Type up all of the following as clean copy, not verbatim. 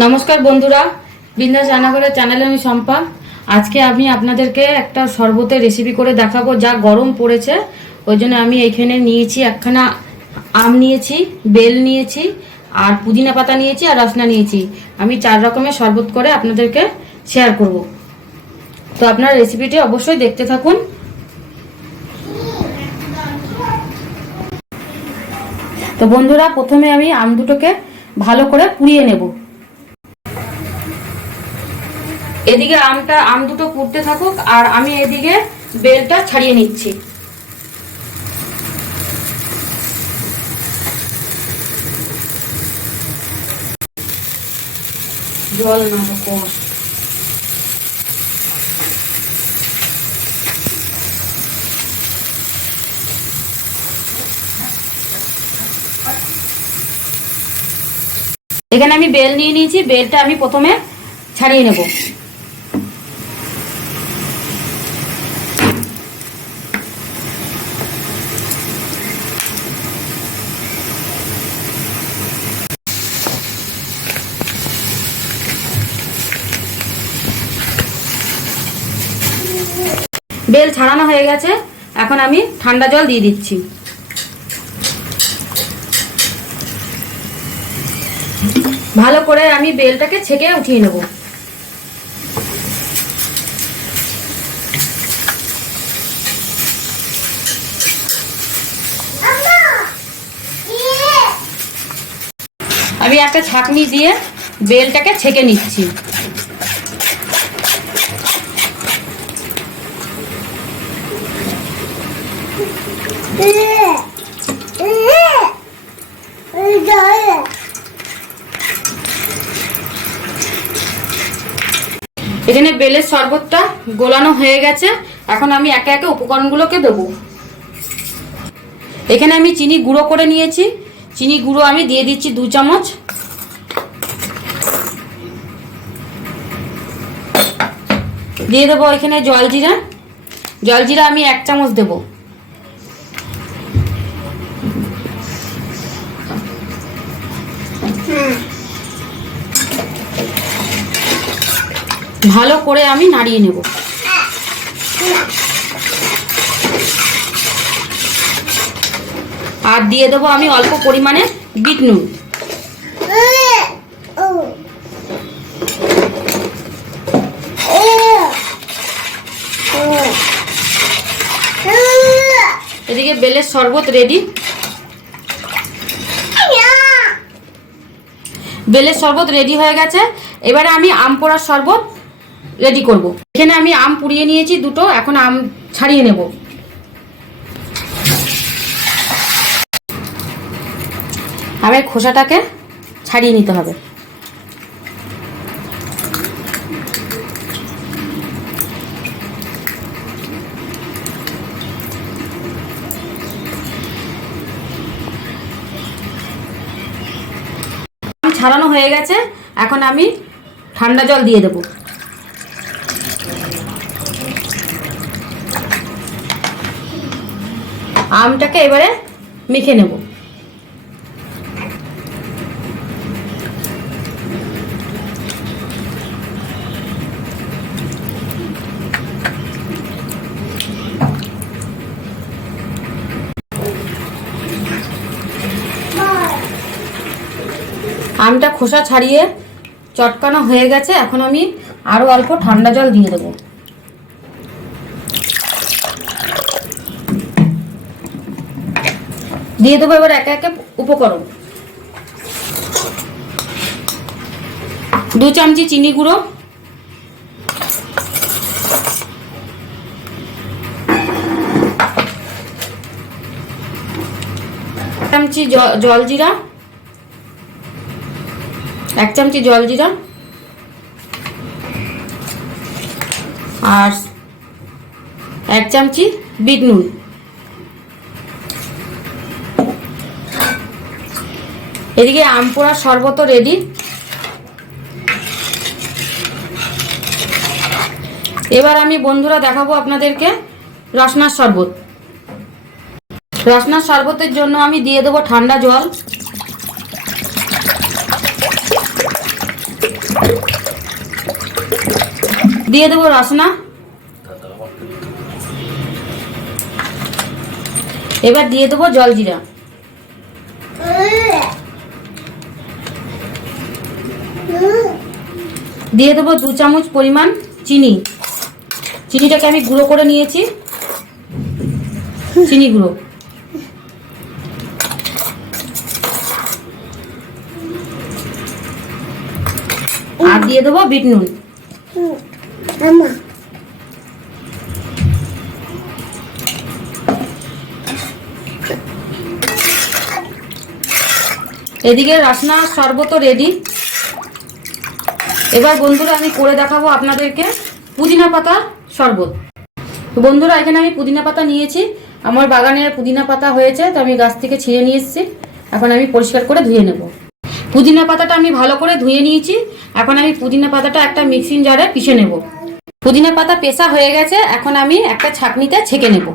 নমস্কার বন্ধুরা, বিন্দাস রান্নাঘরের চ্যানেলে আমি শম্পা। আজকে আমি আপনাদেরকে একটা শরবতের রেসিপি করে দেখাবো। যা গরম পড়েছে ওই জন্য আমি এইখানে নিয়েছি একখানা আম নিয়েছি, বেল নিয়েছি, আর পুদিনা পাতা নিয়েছি, আর রসনা নিয়েছি। আমি 4 রকমের শরবত করে আপনাদেরকে শেয়ার করব। তো আপনারা রেসিপিটি অবশ্যই দেখতে থাকুন। তো বন্ধুরা, প্রথমে আমি আম দুটোকে ভালো করে পুড়িয়ে নেব। এদিকে আম দুটো পুড়তে থাকুক, আর আমি এদিকে বেলটা ছাড়িয়ে নিচ্ছি। জল না কর। এখানে আমি বেল নিয়ে নিয়েছি, বেলটা আমি প্রথমে ছাড়িয়ে নেব। বেল ছাড়ানো হয়ে গেছে, এখন আমি ঠান্ডা জল দিয়ে দিচ্ছি। ভালো করে আমি বেলটাকে ছেঁকে উঠিয়ে নেব। আমি একটা ছাঁকনি দিয়ে বেলটাকে ছেঁকে নিচ্ছি। এখানে বেলের শরবতটা গোলানো হয়ে গেছে, এখন আমি একে একে উপকরণগুলোকে দেব। এখানে আমি চিনি গুঁড়ো করে নিয়েছি, চিনি গুঁড়ো আমি দিয়ে দিচ্ছি 2 চামচ। দিয়ে দেবো এখানে জলজিরা, জলজিরা আমি 1 চামচ দেব। ভালো করে আমি নাড়িয়ে নেব। আর দিয়ে দেবো আমি অল্প পরিমাণে বিট নুন। এদিকে বেলের শরবত রেডি। বেলের শরবত রেডি হয়ে গেছে, এবারে আমি আম পোড়ার শরবত রেডি করব। এখানে আমি আম পুড়িয়ে নিয়েছি 2টো, এখন আম ছাড়িয়ে নেব। আমের খোসাটাকে ছাড়িয়ে নিতে হবে। আম ছাড়ানো হয়ে গেছে, এখন আমি ঠান্ডা জল দিয়ে দেব। আমটাকে এবারে মেখে নেব। আমটা খোসা ছাড়িয়ে চটকানো হয়ে গেছে, এখন আমি আরো অল্প ঠান্ডা জল দিয়ে দেব। দিয়ে দেবো এবার একে একে উপকরণ। 2 চামচি চিনি গুঁড়ো, 1 চামচি জলজিরা, 1 চামচি জলজিরা, আর 1 চামচি বিট নুন। এদিকে আম পোড়ার শরবত রেডি। এবার আমি বন্ধুরা দেখাবো আপনাদেরকে রসনার শরবত। রসনার শরবতের জন্য আমি দিয়ে দেবো ঠান্ডা জল। দিয়ে দেবো রসনা। এবার দিয়ে দেবো জলজিরা। দিয়ে দেবো 2 চামচ পরিমাণ চিনি। চিনিটাকে আমি গুঁড়ো করে নিয়েছি, চিনি গুঁড়ো। আর দিয়ে দেবো বিট নুন। এদিকে রসনা শরবত রেডি। এবার বন্ধুরা আমি করে দেখাবো আপনাদেরকে পুদিনা পাতা শরবত। তো বন্ধুরা এখানে আমি পুদিনা পাতা নিয়েছি, আমার বাগানের পুদিনা পাতা হয়েছে, তো আমি গাছ থেকে ছিঁড়ে নিয়ে এসেছি। এখন আমি পরিষ্কার করে ধুয়ে নেব। পুদিনা পাতাটা আমি ভালো করে ধুয়ে নিয়েছি। এখন আমি পুদিনা পাতাটা একটা মিক্সিং জারে পিষে নেব। পুদিনা পাতা পেষা হয়ে গেছে, এখন আমি একটা ছাঁকনিতে ছেঁকে নেব।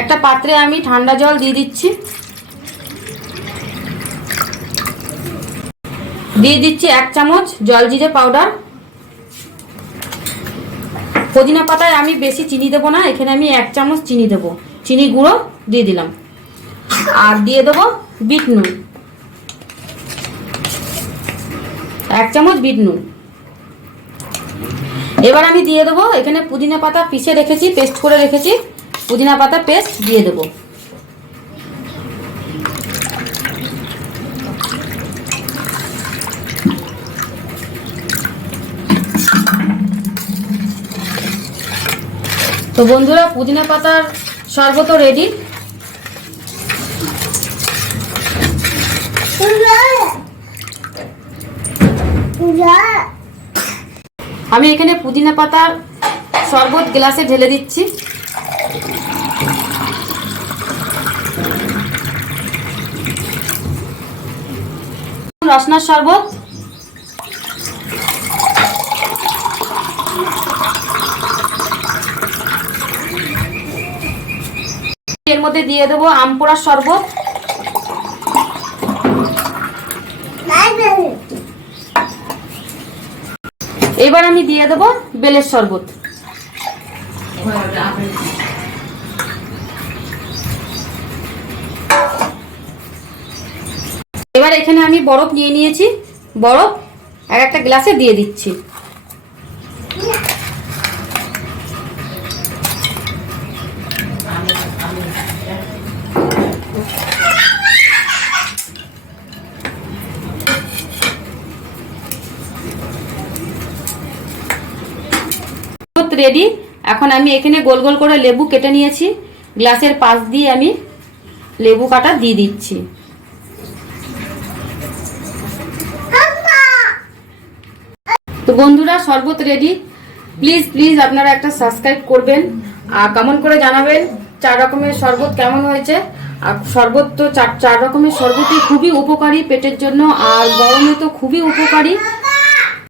একটা পাত্রে আমি ঠান্ডা জল দিয়ে দিচ্ছি। দিয়ে দিচ্ছি 1 চামচ জলজিরে পাউডার। পুদিনা পাতায় আমি বেশি চিনি দেবো না, এখানে আমি 1 চামচ চিনি দেবো, চিনি গুঁড়ো দিয়ে দিলাম। আর দিয়ে দেবো বিট নুন, 1 চামচ বিট নুন। এবার আমি দিয়ে দেবো এখানে পুদিনা পাতা পিষে রেখেছি, পেস্ট করে রেখেছি, পুদিনা পাতা পেস্ট দিয়ে দেবো। তো বন্ধুরা পুদিনা পাতার শরবত রেডি। আমি এখানে পুদিনা পাতার শরবত গ্লাসে ঢেলে দিচ্ছি। রসনার শরবত। এর মধ্যে দিয়ে দেবো আম পোড়ার শরবত। এবার আমি দিয়ে দেবো বেলের শরবত। এবার এখানে আমি বরফ নিয়ে নিয়েছি, বরফ একটা গ্লাসে দিয়ে দিচ্ছি। রেডি। এখন আমি এখানে গোল গোল করে লেবু কেটে নিয়েছি, গ্লাসের পাশ দিয়ে আমি লেবু কাটা দিয়ে দিচ্ছি। তো বন্ধুরা শরবত রেডি। প্লিজ প্লিজ আপনারা একটা সাবস্ক্রাইব করবেন আর কমেন্ট করে জানাবেন 4 রকমের শরবত কেমন হয়েছে। আর শরবত তো 4 রকমের শরবতই খুবই উপকারী পেটের জন্য, আর গরমে তো খুবই উপকারী।